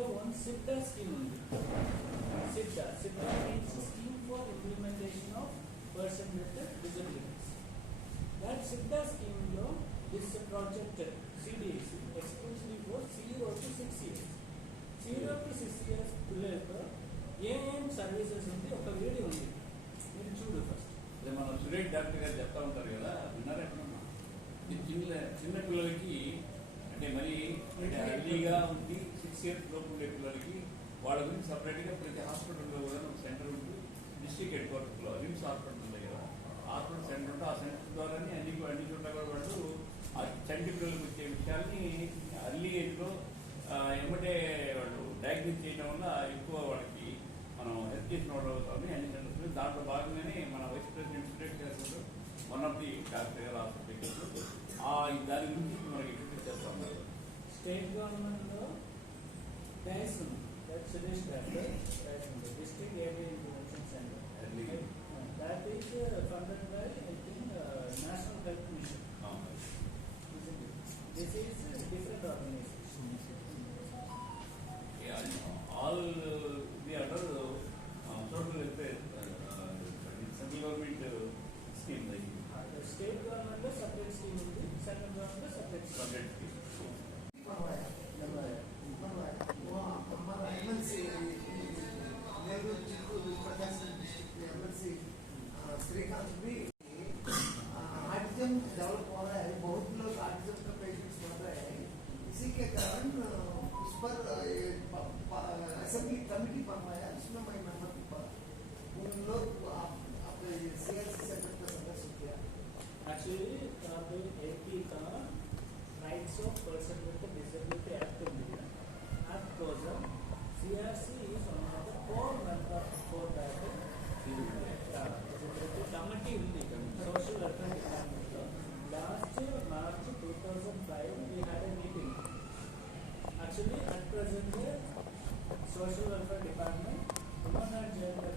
దాంట్లో one SIPDA scheme ఉంది. SIPDA means scheme for implementation of person with disabilities. That SIPDA scheme లో this project CDAC exclusively for 0 to 6 years. 0 to 6 years పిల్లలతో ఏం సర్వీసెస్ ఉంది ఒక వీడియో ఉంది, మీరు చూడు ఫస్ట్. అదే మన సురేష్ డాక్టర్ గారు చెప్తా ఉంటారు కదా, విన్నారా ఎప్పుడన్నా? చిన్న పిల్లలకి అంటే మరి ఎర్లీగా ఉంది 6 years లోపు ఉండే పిల్లలకి వాళ్ళ గురించి సపరేట్గా ప్రతి హాస్పిటల్లో కూడా ఒక సెంటర్ ఉంటుంది. డిస్ట్రిక్ట్ హెడ్ క్వార్టర్లో రిమ్స్ హాస్పిటల్ ఉంది కదా, హాస్పిటల్ సెంటర్ ఉంటే ఆ సెంటర్ ద్వారానే అన్ని చోట్ల కూడా వాళ్ళు ఆ చంటి పిల్లలకు వచ్చే విషయాల్ని అర్లీ ఏజ్లో ఏమంటే వాళ్ళు డయాగ్నోస్ చేయడం వల్ల ఎక్కువ వాళ్ళకి మనం హెల్త్ చేసిన వాళ్ళు అవుతామని అన్ని సెంటర్స్. దాంట్లో భాగంగానే మన వైస్ ప్రెసిడెంట్ సురేష్ గారు వన్ ఆఫ్ ది డాక్టర్ గారు హాస్పిటల్ దాని గురించి మనకి ఎక్స్ప్లెయిన్ చేస్తా ఉన్నారు. స్టేట్ గవర్నమెంట్లో డైస్ ఉంది, Suresh doctor district area intervention centre. That is funded by, I think, National Health Mission. This is different organization. Yeah, all the other social welfare central government scheme like state government separate scheme ఉంది, central government separate scheme. हमारा MLC नेहरू चिक्कूर प्रकाशम district MLC Shrikant भी autism develop हो रहा है, बहुत लोग ऑटिज्म का पेशेंट्स बन रहे हैं. इसी के कारण उस पर असेंबली कमेटी बनवाया, उसमें मैं मेंबर था. उन लोग अपने CLC सेंटर का सदस्य किया. Actually, AP का Rights of Person with Disability Act ఉంది. Act కోసం CRC is one of the core members for that. Committee ఉంది సోషల్ వెల్ఫేర్ డిపార్ట్మెంట్ లో. Last March 2005 we had a meeting. Actually at present social welfare department, human and gender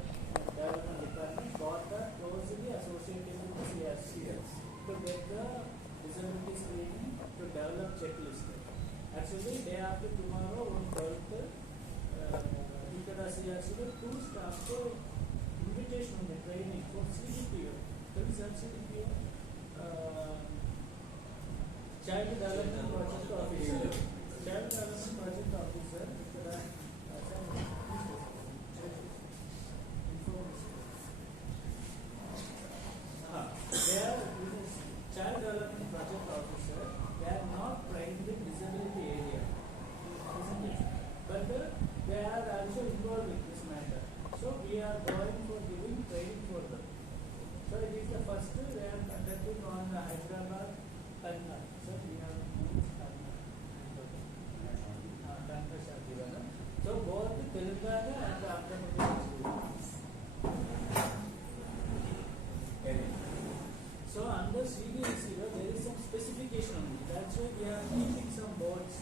development department got closely associated with the CRC to get the disability screening, to develop checklist. Actually day after tomorrow on 12th ఇక్కడ CRCలో 2 staff invitation on the training for CDPO. తెలుసా CDPO? Child Development Project Officer. Child Development Project Officer ఇక్కడ they are Child Development Project Officer. They are not trained in disability area, isn't it? But they are also involved with this matter. So we are going for giving training for them. So it is the first they are conducting on Hyderabad, Tanna. So we have Tanna. So both Telangana and Andhra Pradesh. So under CBSE there is some specification on it. That's why we are keeping some boards.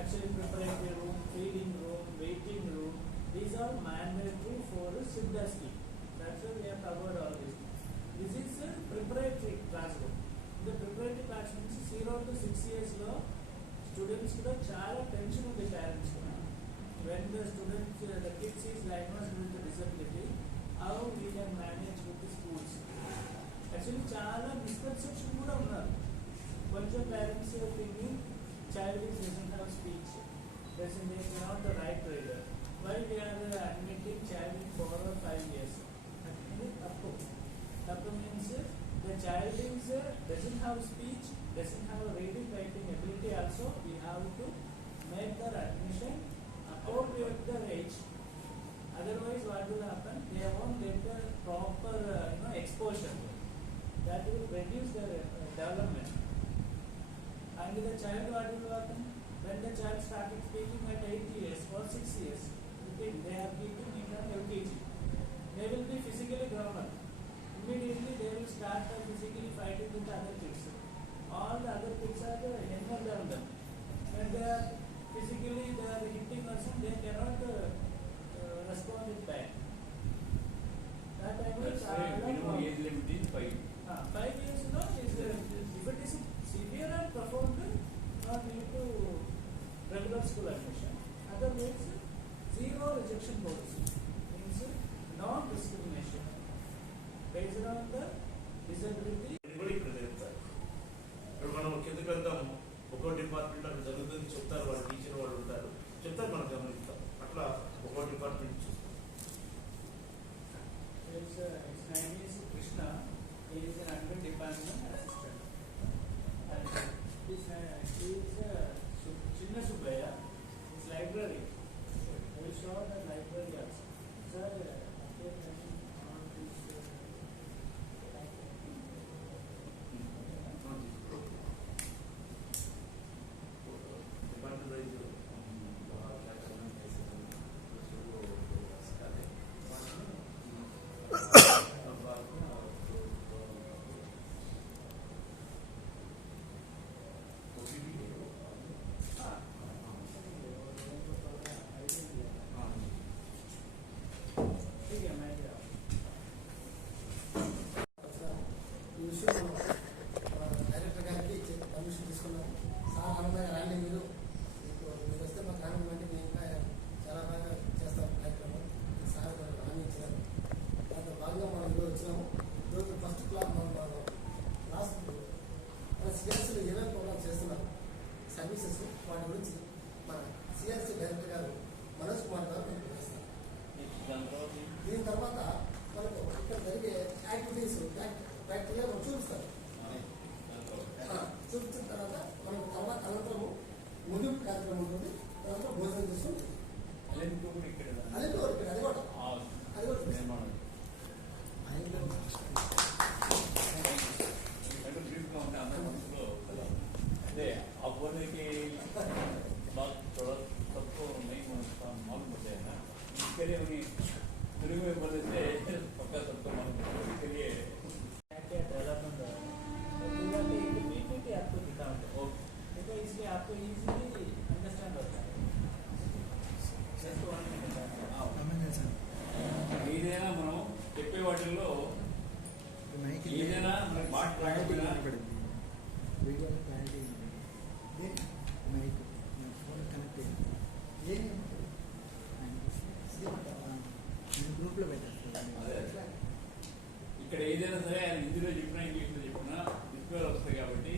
Actually preparatory room, feeding room, waiting room. These are mandatory for the SIDDA scheme. That's why we have covered all this. This is a preparatory classroom. The preparatory class means 0 to 6 years lo students kuda chaala tension undi parents kuda. When the students, the kids is diagnosed with the disability, how we can manage with the schools. Actually chaala misconception kuda unnaru. Koncham parents thinking child doesn't have speech, they cannot the right reader. Why we are admitting child in 4 or 5 years? Tappu means the child is doesn't have speech, doesn't have reading writing ability also. We have to make their admission appropriate their age. Otherwise, what will happen? They won't get the proper exposure. That will reduce their development. And the child, what will happen? When the child started speaking at 8 years or 6 years, they are keeping in LKG. They will be physically grown up. Immediately they will start physically fighting with the other kids. All the other kids are younger than them. When they are physically hitting person, they cannot respond it back. That time minimum age limit is 5. 5 years is if it is severe and profound, not need to regular school admission. Other means zero rejection policy, means non-discrimination based on the disability. ఇది కూడా ఇక్కడ చెప్తారు. ఇప్పుడు మనం కిందకి వెళ్తాము, ఒక్కో డిపార్ట్మెంట్ అక్కడ జరుగుతుంది చెప్తారు, వాళ్ళు టీచర్ వాళ్ళు ఉంటారు చెప్తారు, మనం గమనిస్తాం. అట్లా ఒక్కో డిపార్ట్మెంట్ చూస్తాం. His name is Krishna. He is an admin department assistant. And he is Chinna Subbaya. His library. I will show the library also. Sir, department wise ठीक है मैं गया. ఈ విషయం డైరెక్టర్ గారికి పర్మిషన్ తీసుకున్నాం. సార్ ఆనందంగా రాండి, మీరు వస్తే మాకు ఆనందం అంటే మేము ఇంకా చాలా బాగా చేస్తాం కార్యక్రమం. సార్ హామీ ఇచ్చినారు. దాంట్లో భాగంగా మనం ఈరోజు వచ్చినాము. ఈరోజు ఫస్ట్ క్లాస్ మనం లాస్ట్ మన సిఆర్సీలో ఏమేమి ప్రోగ్రామ్స్ చేస్తున్నాం సర్వీసెస్ వాటి గురించి మన సిఆర్సీ డైరెక్టర్ గారు మనోజ్ కుమార్ గారు మీకు చేస్తారు. దీని తర్వాత మనకు ఇక్కడ జరిగే యాక్టివిటీస్ ప్రాక్టికల్గా మనం చూపిస్తారు. చూపించిన తర్వాత మనకు తర్వాత అనంతరం ముగింపు కార్యక్రమం ఉంటుంది. తర్వాత భోజనం చేసుకుంటుంది. అది కూడా ఇక్కడ అది కూడా నిర్మాణం అంటే బ్రీఫ్గా ఉంటే అందరి మనసులో కదా. అంటే ఆ పోనీకి బాగా తక్కువ ఉన్నాయి మామూలు పోతాయన్నా इसके उन्हें शुरू में बोले थे पक्का सबको मालूम इसके लिए क्या डेवलपमेंट है पूरा पीपीटी आपको दिखाऊंगा. देखो इसलिए आपको इजीली अंडरस्टैंड होता है. जस्ट 1 minute. ఏదైనా మనం చెప్పే వాటిల్లో ఏదైనా మనకి మాట రాకపోయినా గ్రూప్లో పెట్టారు. అదే ఇక్కడ ఏదైనా సరే ఆయన హిందీలో చెప్పినా ఇంగ్లీష్లో చెప్పినా డిస్ప్లేలో వస్తాయి కాబట్టి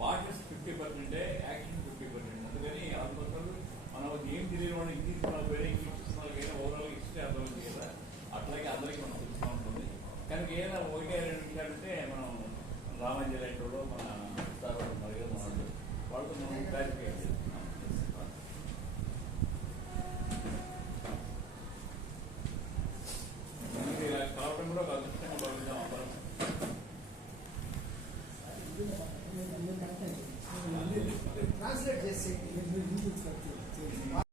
పార్టీస్ 50%, యాక్షన్ 50%. అందుకని ఆల్మోస్ట్ మనం ఏం తెలియని వాళ్ళు ఇంగ్లీష్ మనం వేరే ఇంగ్లీష్ చూస్తున్నా ఓవరాల్ హిస్టరీ అర్థం చేయాలి. అట్లాగే అందరికీ మనం తెలుస్తూ ఉంటుంది. కనుక ఏదైనా ఒకటే 2 నిమిషాలు